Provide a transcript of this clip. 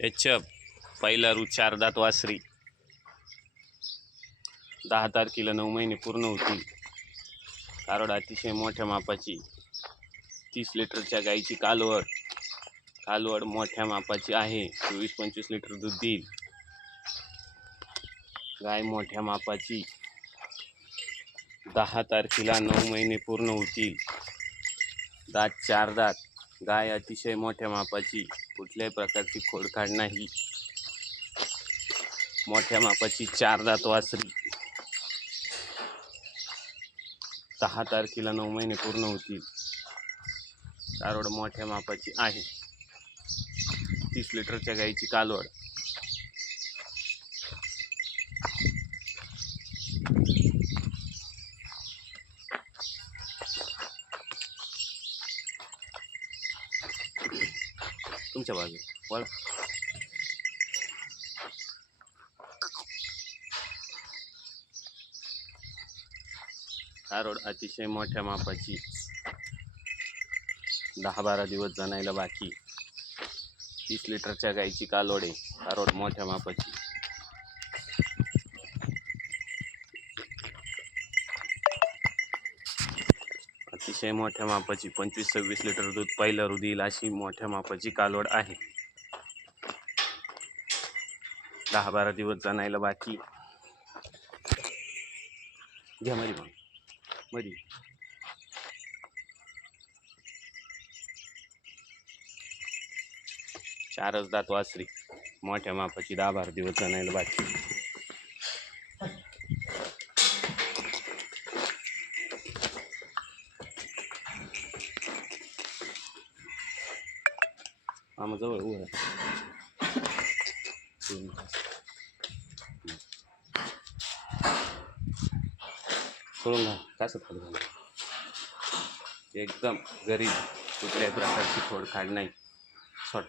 H पहिला रू चार दात वासरी. दहा तारखेला नऊ महिने पूर्ण होतील. कारवड अतिशय मोठ्या मापाची. तीस लिटरच्या गाईची कालवड. कालवड मोठ्या मापाची आहे. चोवीस पंचवीस लिटर दूध देईल. गाय मोठ्या मापाची. दहा तारखेला नऊ महिने पूर्ण होतील. दात चार दात. गाय अतिशय मोठ्या मापाची कुठल्याही प्रकारची खोडखाड नाही. मोठ्या मापाची चार दात वासरी. दहा तारखेला नऊ महिने पूर्ण होतील. कारवड मोठ्या मापाची आहे. तीस लिटरच्या गाईची कालवड. तुमच्या बाजू वळ रोड अतिशय मोठ्या मापाची. दहा बारा दिवस जणायला बाकी. तीस लिटरच्या गाईची कालोडे. कारवड मोठ्या मापाची. अतिशय मोठ्या मापाची पंचवीस सव्वीस लिटर दूध पहिलं रुदील अशी मोठ्या मापाची कालवड आहे. दहा बारा दिवस जाणायला बाकी. घ्या मरी मग. मरी चारच दात वासरी. मोठ्या मापाची दहा बारा दिवस जणायला बाकी. आम्हा जवळ उभं राहा. तास. सोडून घा कसं खाली घाल एकदम गरीब कुठल्याही प्रकारची खोडखाड नाही सोड